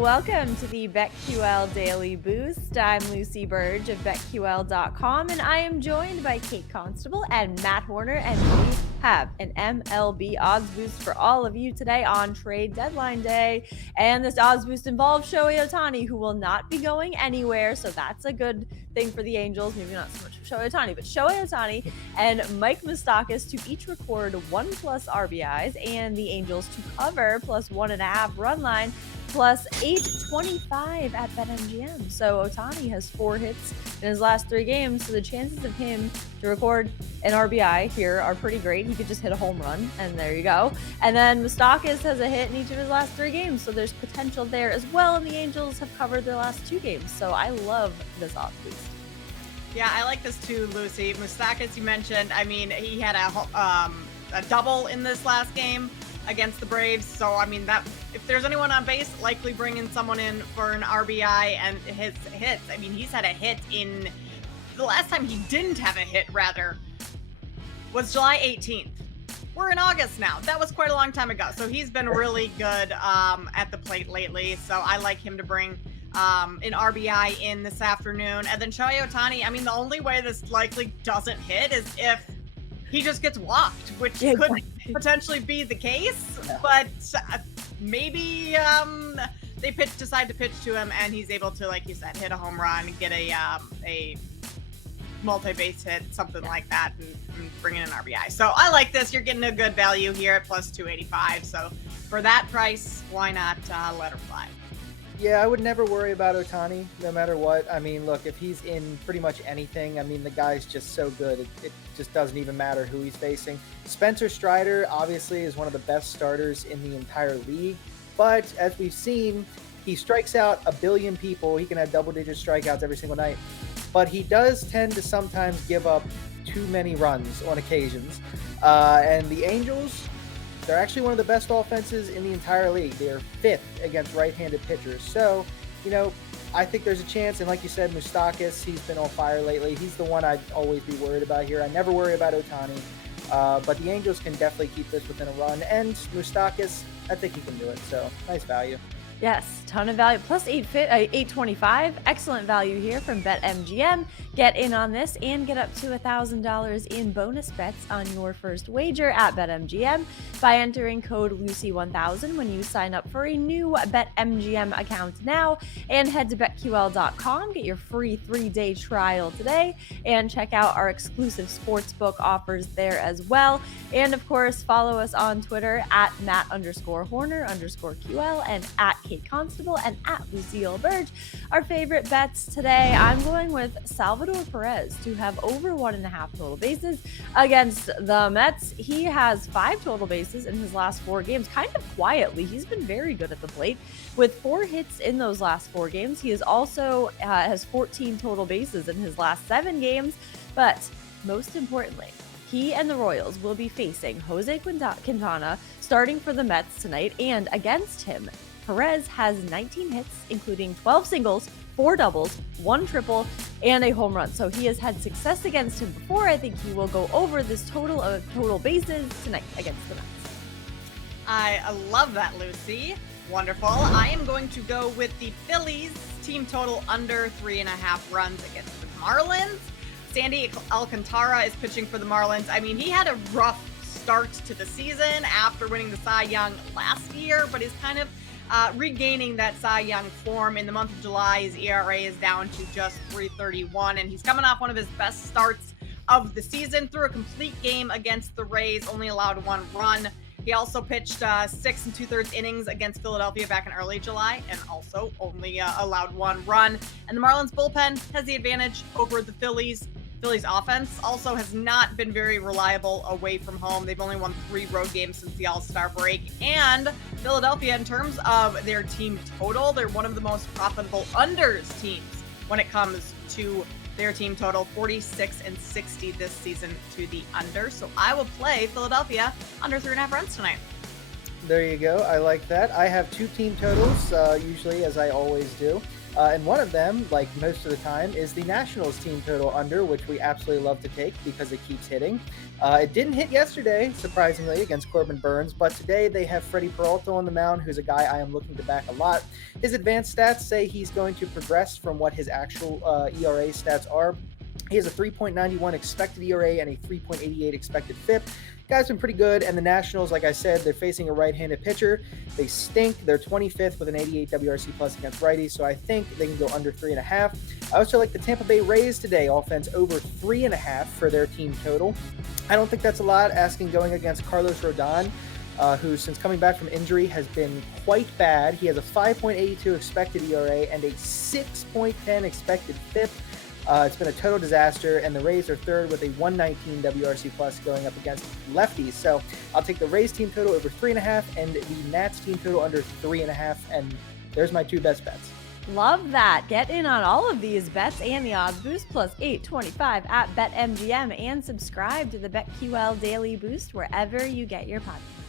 Welcome to the BetQL Daily Boost. I'm Lucy Burge of BetQL.com, and I am joined by Kate Constable and Matt Horner, and we have an MLB odds boost for all of you today on trade deadline day. And this odds boost involves Shohei Ohtani, who will not be going anywhere, so that's a good thing for the Angels. Maybe not so much for Shohei Ohtani, but Shohei Ohtani and Mike Moustakas to each record 1+ RBIs, and the Angels to cover plus 1.5 run line, plus 825 at BetMGM. So Ohtani has 4 hits in his last 3 games, so the chances of him to record an RBI here are pretty great. He could just hit a home run, and there you go. And then Moustakas has a hit in each of his last 3 games, so there's potential there as well, and the Angels have covered their last 2 games, so I love this odds boost. Yeah, I like this too, Lucy. Moustakas, you mentioned, I mean, he had a double in this last game against the Braves. So, I mean, that if there's anyone on base, likely bringing someone in for an RBI and his hits. I mean, he's had a hit in the last time he didn't have a hit, rather, was July 18th. We're in August now. That was quite a long time ago. So he's been really good at the plate lately. So I like him to bring an RBI in this afternoon. And then Shohei Ohtani, I mean, the only way this likely doesn't hit is if he just gets walked, which could potentially be the case, but maybe they decide to pitch to him, and he's able to, like you said, hit a home run, get a multi-base hit, something like that, and bring in an RBI. So I like this. You're getting a good value here at plus 285. So for that price, why not let her fly? Yeah, I would never worry about Ohtani, no matter what. I mean, look, if he's in pretty much anything, I mean, the guy's just so good. It just doesn't even matter who he's facing. Spencer Strider, obviously, is one of the best starters in the entire league. But as we've seen, he strikes out a billion people. He can have double-digit strikeouts every single night. But he does tend to sometimes give up too many runs on occasions. And the Angels, they're actually one of the best offenses in the entire league. They are 5th against right-handed pitchers. So, you know, I think there's a chance. And like you said, Moustakas, he's been on fire lately. He's the one I'd always be worried about here. I never worry about Ohtani. But the Angels can definitely keep this within a run. And Moustakas, I think he can do it. So, nice value. Yes, ton of value. Plus 825. Excellent value here from BetMGM. Get in on this and get up to $1,000 in bonus bets on your first wager at BetMGM by entering code Lucy1000 when you sign up for a new BetMGM account now. And head to BetQL.com. Get your free 3-day trial today and check out our exclusive sportsbook offers there as well. And of course, follow us on Twitter at Matt_Horner_QL and at Kate Constable and at Lucille Burge. Our favorite bets today, I'm going with Salvador Perez to have over 1.5 total bases against the Mets. He has 5 total bases in his last 4 games, kind of quietly. He's been very good at the plate with 4 hits in those last 4 games. He is also has 14 total bases in his last 7 games, but most importantly, he and the Royals will be facing Jose Quintana starting for the Mets tonight, and against him, Perez has 19 hits, including 12 singles, 4 doubles, 1 triple, and a home run. So he has had success against him before. I think he will go over this total of total bases tonight against the Mets. I love that, Lucy. Wonderful. I am going to go with the Phillies team total under 3.5 runs against the Marlins. Sandy Alcantara is pitching for the Marlins. I mean, he had a rough start to the season after winning the Cy Young last year, but is kind of regaining that Cy Young form. In the month of July, his ERA is down to just 3.31, and he's coming off one of his best starts of the season through a complete game against the Rays, only allowed 1 run. He also pitched 6 2/3 innings against Philadelphia back in early July and also only allowed 1 run. And the Marlins bullpen has the advantage over the Phillies. Phillies offense also has not been very reliable away from home. They've only won 3 road games since the All-Star break. And Philadelphia, in terms of their team total, they're one of the most profitable unders teams when it comes to their team total, 46-60 this season to the under. So I will play Philadelphia under 3.5 runs tonight. There you go. I like that. I have 2 team totals, usually, as I always do. And one of them, like most of the time, is the Nationals team total under, which we absolutely love to take because it keeps hitting. It didn't hit yesterday, surprisingly, against Corbin Burns, but today they have Freddie Peralta on the mound, who's a guy I am looking to back a lot. His advanced stats say he's going to progress from what his actual ERA stats are. He has a 3.91 expected ERA and a 3.88 expected FIP. Guy's been pretty good, and the Nationals, like I said, they're facing a right-handed pitcher. They stink. They're 25th with an 88 WRC plus against righties, so I think they can go under 3.5. I also like the Tampa Bay Rays today, offense over 3.5 for their team total. I don't think that's a lot, asking going against Carlos Rodon, who, since coming back from injury, has been quite bad. He has a 5.82 expected ERA and a 6.10 expected FIP. It's been a total disaster, and the Rays are third with a 119 WRC plus going up against lefties. So I'll take the Rays team total over 3.5 and the Nats team total under 3.5, and there's my two best bets. Love that. Get in on all of these bets and the odds boost plus 825 at BetMGM, and subscribe to the BetQL Daily Boost wherever you get your podcasts.